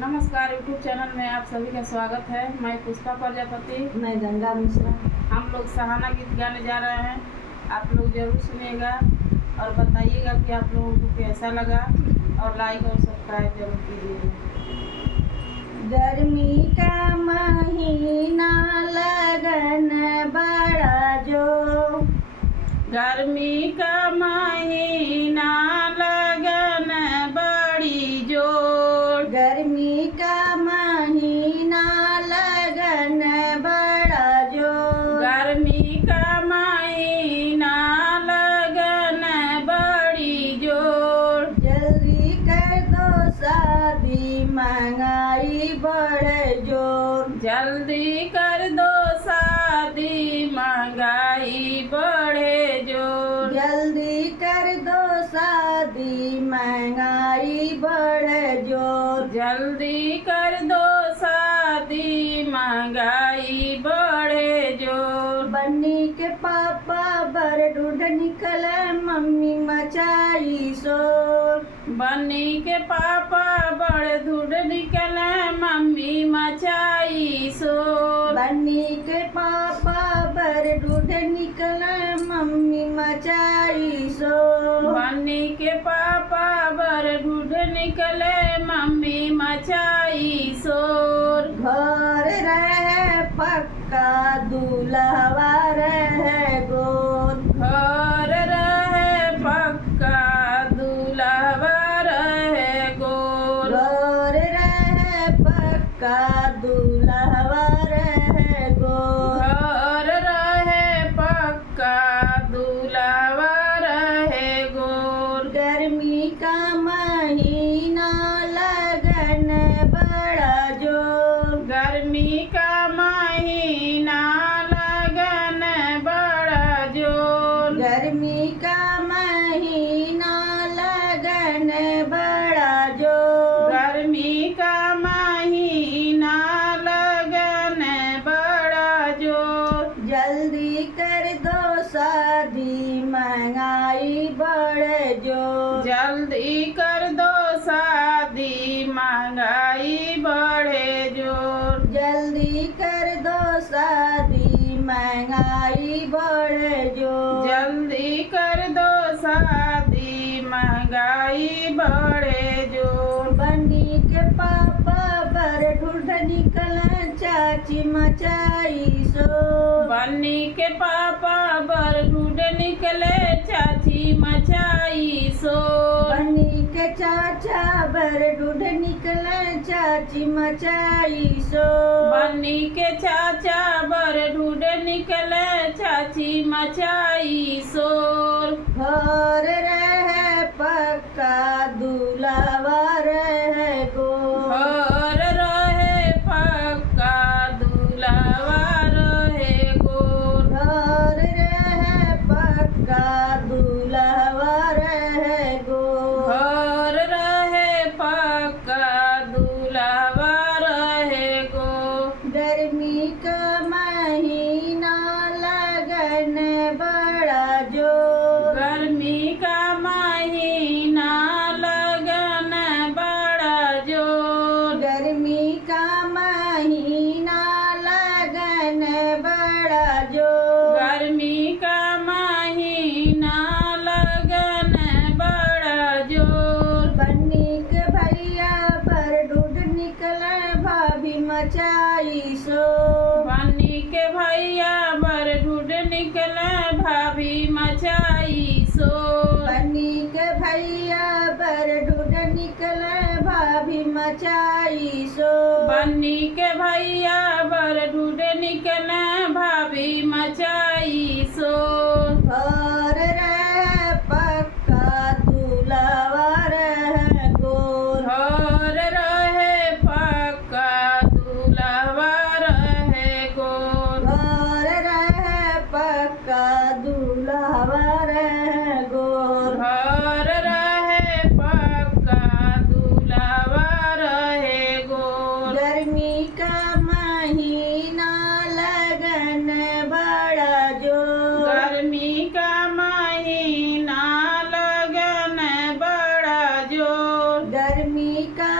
नमस्कार, YouTube channel में आप सभी का स्वागत है। मैं पुष्पा प्रजापति। मैं गंगा मिश्रा। हम लोग सहाना गीत गाने जा रहे हैं। आप लोग जरूर सुनिएगा और बताइएगा कि आप लोगों को कैसा लगा, और लाइक और सब्सक्राइब जरूर कीजिएगा। गर्मी का महीना लगन बड़ा जो, गर्मी का महीना लगन बड़ी जोर, गर्मी का महीना लगन बड़ा जो, गर्मी का महीना लगन बड़ी जोर। जल्दी कर दो शादी महंगाई बढ़े जोर, जल्दी कर दो शादी महंगाई बढ़े जोर, जल्दी कर दो शादी महंगाई बढ़े जोर, जल्दी कर दो शादी महंगाई बढ़े जोर। बन्नी के पापा बर ढूंढ निकले मम्मी मचाई शोर, बन्नी के पापा बड़ धूड़ निकले मम्मी मचाई शोर, बन्नी के पापा बर ढूंढ निकले मम्मी मचाई शोर, बन्नी के पापा बड़ धूड़ निकले मम्मी मचाई शोर। घर रहे पक्का दूल्हा रहे गोर, घर रहे पक्का दूल्हा रहे गोर, घर रहे पक्का दूल्हा रहे गोर, घर रहे पक्का दूल्हा रहे गोर। गर्मी का महीना लगन बड़ा जोर, गर्मी का महीना लगन बड़ा जोर, गर्मी का महीना लगन बड़ा जोर, गर्मी का महीना लगन बड़ा जोर। जल्दी कर दो शादी महंगाई बढ़े जोर, जल्दी कर दो शादी महंगाई बढ़े जोर, जल्दी कर दो शादी महंगाई बढ़े जोर, जल्दी कर दो शादी महंगाई बढ़े जोर। बन्नी के पापा बर ढूंढ निकले चाची मचाई शोर, बन्नी के पापा बर ढूंढ निकले चाची मचाई शोर, बन्नी के चाचा बर ढूंढ निकले चाची मचाई शोर, बन्नी के चाचा बर ढूंढ निकले चाची मचाई शोर। घर रहे पक्का दूल्हा रहे गोर, घर रहे पक्का दूल्हा रहे गोर, घर रहे पक्का दूल्हा रहे गोर, घर रहे पक्का दूल्हा रहे गोर। गर्मी का महीना लगन बड़ा जोर, गर्मी का महीना लगन बड़ा जोर, गर्मी का महीना लगन बड़ा जोर, गर्मी का महीना लगन बड़ा जोर। बन्नी के भैया पर ढूंढ निकले भाभी मचाई शोर, बन्नी के भैया बर ढूंढ निकले भाभी मचाई शोर, बन्नी के भैया पर ढूंढ निकले भाभी मचाई शोर, बन्नी के भैया बर ढूंढ निकले भाभी मचाई शोर। घर रहे पक्का दूल्हा रहे गोर, घर रहे पक्का दूल्हा रहे गोर, घर रहे पक्का दूल्हा रहे गोर, घर रहे पक्का दूल्हा रहे गोर। गर्मी का महीना लगन बड़ा जोर, गर्मी का महीना लगन बड़ा जोर, गर्मी का